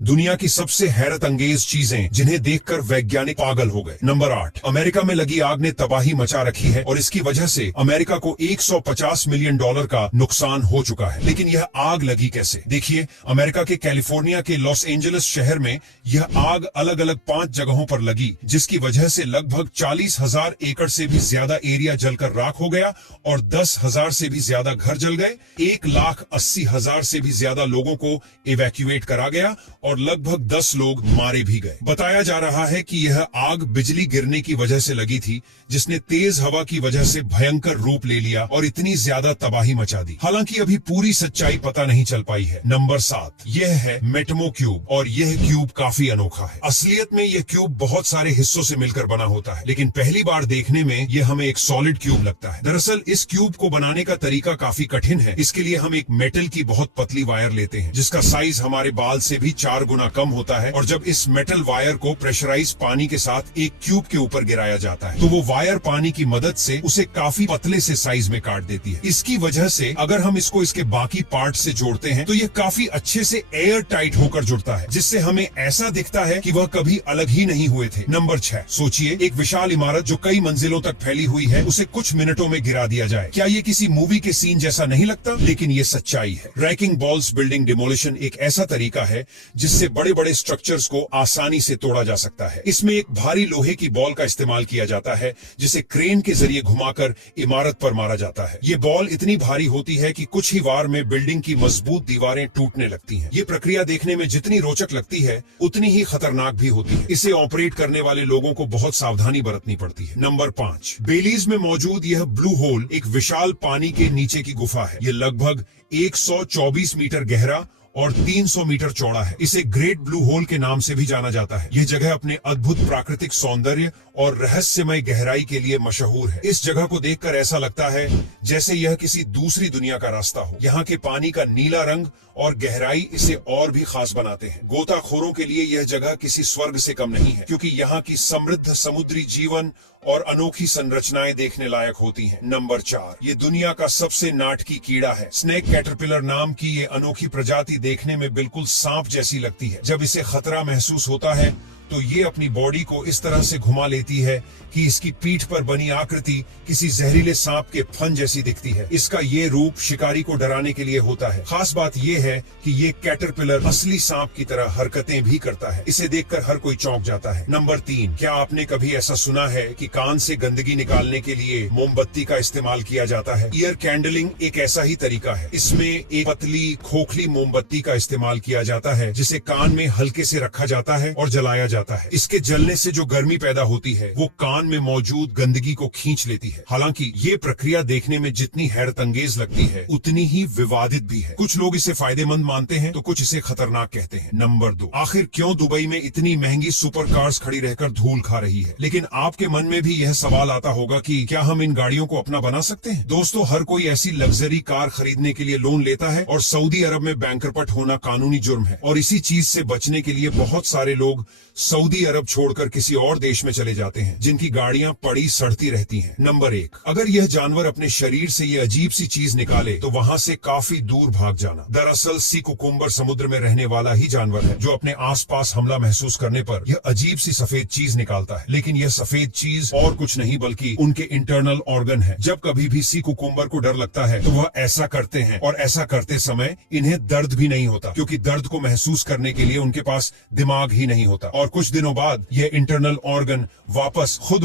दुनिया की सबसे हैरत अंगेज चीजें जिन्हें देखकर वैज्ञानिक पागल हो गए। नंबर 8, अमेरिका में लगी आग ने तबाही मचा रखी है और इसकी वजह से अमेरिका को 150 मिलियन डॉलर का नुकसान हो चुका है। लेकिन यह आग लगी कैसे? देखिए, अमेरिका के कैलिफोर्निया के लॉस एंजलिस शहर में यह आग अलग अलग 5 जगहों पर लगी, जिसकी वजह से लगभग 40,000 एकड़ से भी ज्यादा एरिया जलकर राख हो गया और 10,000 से भी ज्यादा घर जल गए। 1,80,000 से भी ज्यादा लोगों को इवैक्यूएट करा गया और लगभग 10 लोग मारे भी गए। बताया जा रहा है कि यह आग बिजली गिरने की वजह से लगी थी, जिसने तेज हवा की वजह से भयंकर रूप ले लिया और इतनी ज्यादा तबाही मचा दी। हालांकि अभी पूरी सच्चाई पता नहीं चल पाई है। नंबर 7, यह है मेटमो क्यूब और यह क्यूब काफी अनोखा है। असलियत में यह क्यूब बहुत सारे हिस्सों से मिलकर बना होता है, लेकिन पहली बार देखने में यह हमें एक सॉलिड क्यूब लगता है। दरअसल इस क्यूब को बनाने का तरीका काफी कठिन है। इसके लिए हम एक मेटल की बहुत पतली वायर लेते हैं, जिसका साइज हमारे बाल से भी 4 गुना कम होता है, और जब इस मेटल वायर को प्रेशराइज पानी के साथ एक क्यूब के ऊपर गिराया जाता है तो वो वायर पानी की मदद से उसे काफी पतले से साइज में काट देती है। इसकी वजह से अगर हम इसको इसके बाकी पार्ट से जोड़ते हैं तो ये काफी अच्छे से एयर टाइट होकर जुड़ता है, जिससे हमें ऐसा दिखता है कि वह कभी अलग ही नहीं हुए थे। नंबर 6, सोचिए, एक विशाल इमारत जो कई मंजिलों तक फैली हुई है, उसे कुछ मिनटों में गिरा दिया जाए। क्या ये किसी मूवी के सीन जैसा नहीं लगता? लेकिन ये सच्चाई है। रैकिंग बॉल्स बिल्डिंग डिमोलिशन एक ऐसा तरीका है जिससे बड़े बड़े स्ट्रक्चर्स को आसानी से तोड़ा जा सकता है। इसमें एक भारी लोहे की बॉल का इस्तेमाल किया जाता है, जिसे क्रेन के जरिए घुमाकर इमारत पर मारा जाता है। ये बॉल इतनी भारी होती है कि कुछ ही वार में बिल्डिंग की मजबूत दीवारें टूटने लगती हैं। ये प्रक्रिया देखने में जितनी रोचक लगती है, उतनी ही खतरनाक भी होती है। इसे ऑपरेट करने वाले लोगों को बहुत सावधानी बरतनी पड़ती है। नंबर 5, बेलीज में मौजूद यह ब्लू होल एक विशाल पानी के नीचे की गुफा है। ये लगभग 124 मीटर गहरा और 300 मीटर चौड़ा है। इसे ग्रेट ब्लू होल के नाम से भी जाना जाता है। यह जगह अपने अद्भुत प्राकृतिक सौंदर्य और रहस्यमय गहराई के लिए मशहूर है। इस जगह को देखकर ऐसा लगता है जैसे यह किसी दूसरी दुनिया का रास्ता हो। यहाँ के पानी का नीला रंग और गहराई इसे और भी खास बनाते हैं। गोताखोरों के लिए यह जगह किसी स्वर्ग से कम नहीं है, क्योंकि यहाँ की समृद्ध समुद्री जीवन और अनोखी संरचनाएं देखने लायक होती हैं। नंबर 4, ये दुनिया का सबसे नाटकी कीड़ा है। स्नेक कैटरपिलर नाम की ये अनोखी प्रजाति देखने में बिल्कुल सांप जैसी लगती है। जब इसे खतरा महसूस होता है तो ये अपनी बॉडी को इस तरह से घुमा लेती है कि इसकी पीठ पर बनी आकृति किसी जहरीले सांप के फन जैसी दिखती है। इसका ये रूप शिकारी को डराने के लिए होता है। खास बात ये है कि ये कैटरपिलर असली सांप की तरह हरकतें भी करता है। इसे देखकर हर कोई चौंक जाता है। नंबर 3, क्या आपने कभी ऐसा सुना है कि कान से गंदगी निकालने के लिए मोमबत्ती का इस्तेमाल किया जाता है? ईयर कैंडलिंग एक ऐसा ही तरीका है। इसमें एक पतली खोखली मोमबत्ती का इस्तेमाल किया जाता है, जिसे कान में हल्के से रखा जाता है और जलाया जाता है। इसके जलने से जो गर्मी पैदा होती है वो कान में मौजूद गंदगी को खींच लेती है। हालांकि ये प्रक्रिया देखने में जितनी हैरत अंगेज लगती है, उतनी ही विवादित भी है। कुछ लोग इसे फायदेमंद मानते हैं तो कुछ इसे खतरनाक कहते हैं। नंबर 2, आखिर क्यों दुबई में इतनी महंगी सुपर कार्स खड़ी रहकर धूल खा रही है? लेकिन आपके मन में भी यह सवाल आता होगा कि क्या हम इन गाड़ियों को अपना बना सकते हैं? दोस्तों, हर कोई ऐसी लग्जरी कार खरीदने के लिए लोन लेता है और सऊदी अरब में बैंकरप्ट होना कानूनी जुर्म है। और इसी चीज से बचने के लिए बहुत सारे लोग सऊदी अरब छोड़कर किसी और देश में चले जाते हैं, जिनकी गाड़ियां पड़ी सड़ती रहती हैं। नंबर 1, अगर यह जानवर अपने शरीर से यह अजीब सी चीज निकाले तो वहां से काफी दूर भाग जाना। दरअसल सी कुकुम्बर समुद्र में रहने वाला ही जानवर है, जो अपने आसपास हमला महसूस करने पर यह अजीब सी सफेद चीज निकालता है। लेकिन यह सफेद चीज और कुछ नहीं बल्कि उनके इंटरनल ऑर्गन है। जब कभी भी सी कुकुम्बर को डर लगता है तो वह ऐसा करते हैं, और ऐसा करते समय इन्हें दर्द भी नहीं होता, क्योंकि दर्द को महसूस करने के लिए उनके पास दिमाग ही नहीं होता। और कुछ दिनों बाद यह इंटरनल ऑर्गन वापस खुद